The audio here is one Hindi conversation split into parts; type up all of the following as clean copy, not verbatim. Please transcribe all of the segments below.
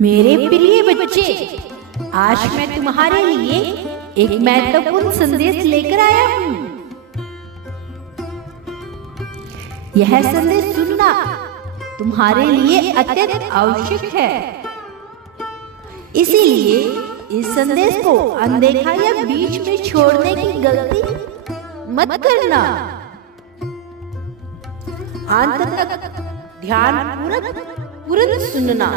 मेरे प्रिय बच्चे, आज मैं तुम्हारे लिए एक महत्वपूर्ण संदेश लेकर आया हूँ। यह संदेश सुनना तुम्हारे लिए अत्यंत आवश्यक है। इसीलिए इस संदेश को अनदेखा या बीच में छोड़ने की गलती मत करना। अंत तक ध्यानपूर्वक सुनना।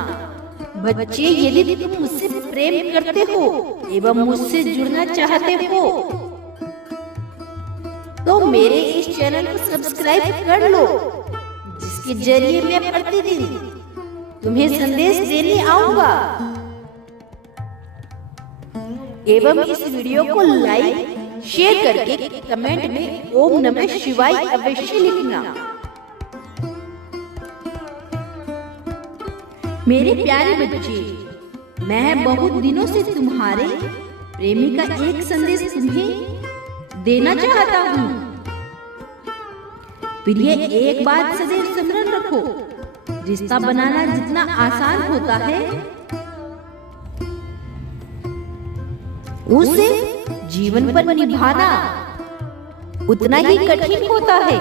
बच्चे, यदि तुम मुझसे प्रेम करते हो एवं मुझसे जुड़ना चाहते हो तो मेरे इस चैनल को सब्सक्राइब कर लो, जिसके जरिए मैं प्रतिदिन तुम्हें संदेश देने आऊंगा। एवं इस वीडियो को लाइक शेयर करके कमेंट में ओम नमः शिवाय अवश्य लिखना। मेरे प्यारे बच्चे, मैं बहुत दिनों से तुम्हारे प्रेमी का एक संदेश तुम्हें देना चाहता हूँ। प्रिय, एक बात सदैव स्मरण रखो, रिश्ता बनाना जितना आसान होता है उसे जीवन पर निभाना उतना ही कठिन होता है।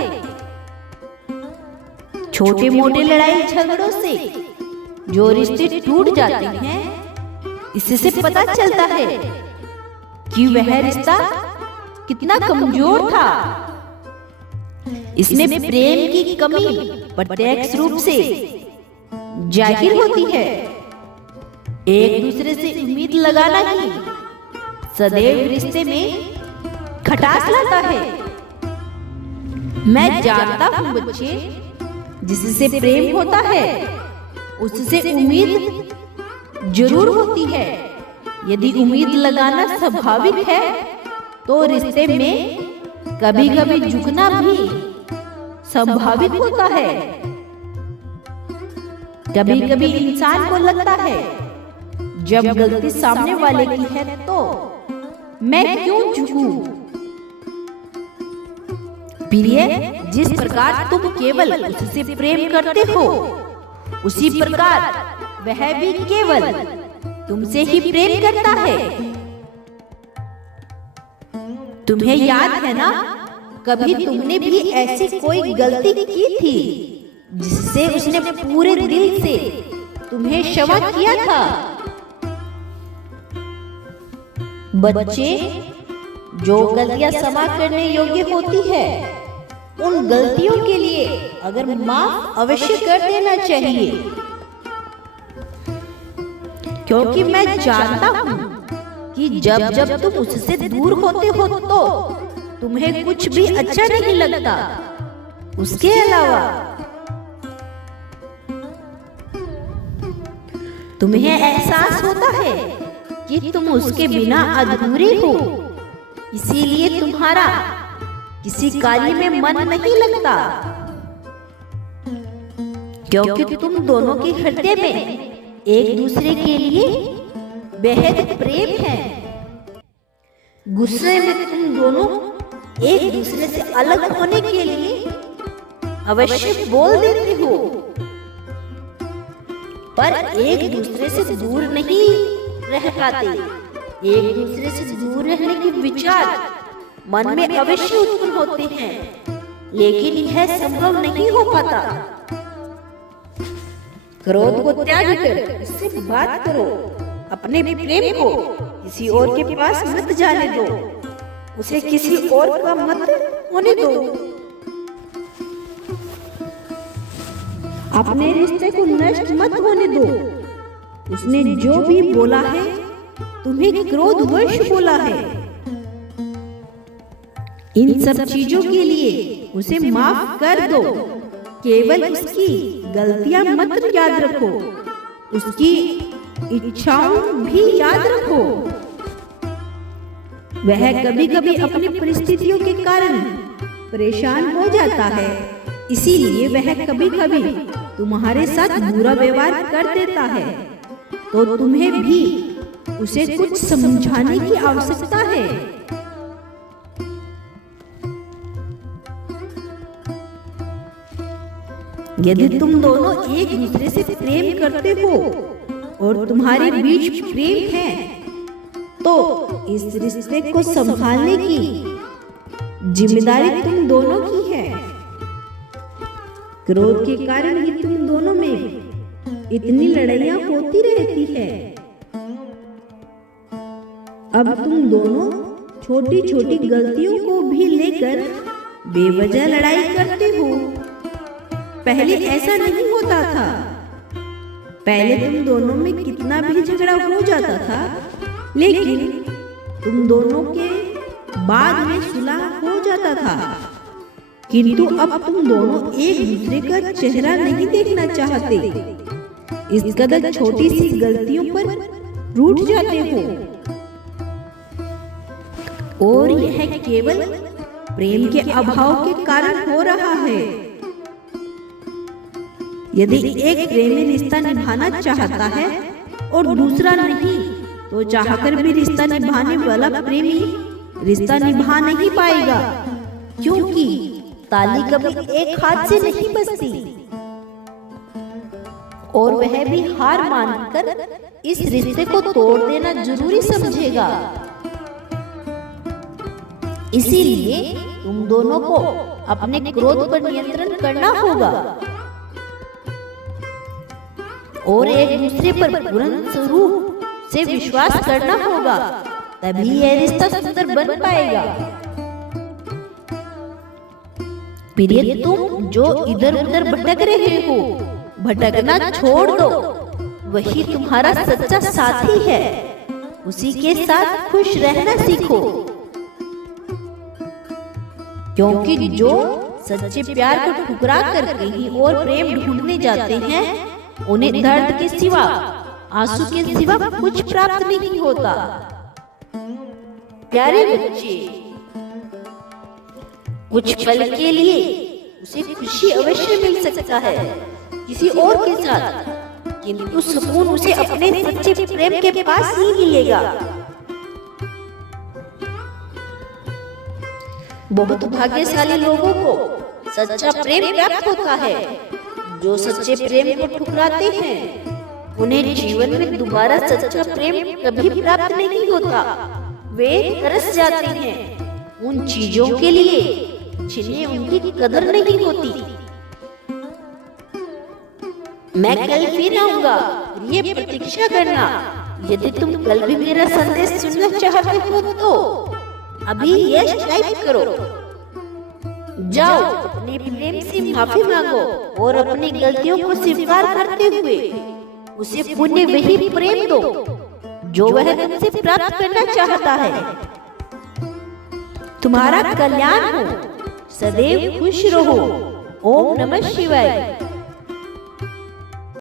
छोटे मोटे लड़ाई झगड़ों से जो रिश्ते टूट जाते हैं, इससे पता चलता है कि वह रिश्ता कितना कमजोर था। इसमें प्रेम की कमी प्रत्यक्ष रूप से जाहिर होती है। एक दूसरे से उम्मीद लगाना ही सदैव रिश्ते में खटास लाता है। मैं जानता हूँ बच्चे, जिससे प्रेम होता है उससे उम्मीद जरूर होती है। यदि उम्मीद लगाना स्वाभाविक है तो रिश्ते में कभी कभी झुकना भी स्वाभाविक होता है। कभी कभी इंसान को लगता है जब गलती सामने वाले की है तो मैं क्यों झुकूं? प्रिय, जिस प्रकार तुम केवल उससे प्रेम करते हो, उसी प्रकार वह भी केवल तुमसे ही प्रेम करता है। तुम्हें याद है ना, कभी तुमने भी ऐसी कोई गलती की थी जिससे उसने पूरे दिल से तुम्हें क्षमा किया था? बच्चे, जो गलतियां क्षमा करने योग्य होती है, उन गलतियों के लिए अगर माफ अवश्य कर देना चाहिए, क्योंकि मैं जानता हूँ कि जब जब तुम उससे दूर होते हो तो तुम्हें कुछ भी अच्छा नहीं लगता। उसके अलावा तुम्हें एहसास होता है कि तुम उसके बिना अधूरे हो। इसीलिए तुम्हारा किसी कार्य में मन नहीं लगता, क्योंकि तुम दोनों के हृदय में एक दूसरे के लिए बेहद प्रेम है। गुस्से में तुम दोनों एक दूसरे से अलग होने के लिए अवश्य बोल देते हो, पर एक दूसरे से दूर नहीं रह पाते। एक दूसरे से दूर रहने के विचार मन में अवश्य उत्पन्न होते हैं, लेकिन यह संभव नहीं हो पाता। क्रोध को त्याग कर उससे बात करो। अपने प्रेम को किसी और के पास मत जाने दो, उसे किसी और का मत होने दो। अपने रिश्ते को नष्ट मत होने दो। उसने जो भी बोला है तुम्हें क्रोधवश बोला है, इन सब चीजों के लिए उसे माफ कर दो। केवल उसकी गलतियां मत याद रखो, उसकी इच्छाओं भी याद रखो। वह कभी कभी अपनी परिस्थितियों के कारण परेशान हो जाता है, इसीलिए वह कभी कभी तुम्हारे साथ बुरा व्यवहार कर देता है, तो तुम्हें भी उसे कुछ समझाने की आवश्यकता है। यदि तुम दोनों एक दूसरे से प्रेम करते हो और तुम्हारे बीच प्रेम है, तो इस रिश्ते को संभालने की जिम्मेदारी तुम दोनों की है। क्रोध के कारण ही तुम दोनों में इतनी लड़ाइयां होती रहती है। अब तुम दोनों छोटी छोटी गलतियों को भी लेकर बेवजह लड़ाई करते हो। पहले ऐसा नहीं होता था। पहले तुम दोनों में कितना भी झगड़ा हो जाता था, लेकिन तुम दोनों के बाद में सुलह हो जाता था। किंतु अब तुम दोनों एक दूसरे का चेहरा नहीं देखना चाहते। इस कदर छोटी सी गलतियों पर रूठ जाते हो, और यह केवल प्रेम के अभाव के कारण हो रहा है। यदि एक प्रेमी रिश्ता निभाना चाहता है और दूसरा नहीं, तो चाहकर भी रिश्ता निभाने वाला प्रेमी रिश्ता निभा नहीं पाएगा, क्योंकि ताली कभी एक हाथ से नहीं बजती। और वह भी हार मानकर इस रिश्ते को तोड़ देना जरूरी समझेगा। इसीलिए तुम दोनों को अपने क्रोध पर नियंत्रण करना होगा और एक दूसरे पर तुरंत रूप से विश्वास करना होगा, तभी यह रिश्ता सुंदर बन पाएगा। प्रिय, तुम जो इधर उधर भटक रहे हो, भटकना छोड़ दो। वही तुम्हारा सच्चा साथी है। उसी के साथ खुश रहना सीखो, क्योंकि जो सच्चे प्यार को ठुकरा कर कहीं और प्रेम ढूंढने जाते हैं, उन्हें दर्द के सिवा, आंसू के सिवा कुछ प्राप्त नहीं होता। प्यारे बच्चे, कुछ पल के लिए उसे खुशी अवश्य मिल सकता है किसी और के साथ, किंतु सुकून उसे अपने सच्चे प्रेम के पास ही मिलेगा। बहुत भाग्यशाली लोगों को सच्चा प्रेम प्राप्त होता है। जो सच्चे प्रेम को ठुकराते हैं, उन्हें जीवन में दोबारा सच्चा प्रेम कभी प्राप्त नहीं होता। वे तरस जाते हैं उन चीजों के लिए जिन्हें उनकी कदर नहीं होती। मैं कल फिर आऊंगा, ये प्रतीक्षा करना। यदि तुम कल भी मेरा संदेश सुनना चाहते हो तो अभी यश टाइप करो। जाओ, अपने प्रेम से माफी मांगो और अपनी गलतियों को स्वीकार करते हुए उसे पुण्य वही प्रेम दो जो वह तुमसे प्राप्त करना चाहता है। तुम्हारा कल्याण हो, सदैव खुश रहो। ओम नमः शिवाय।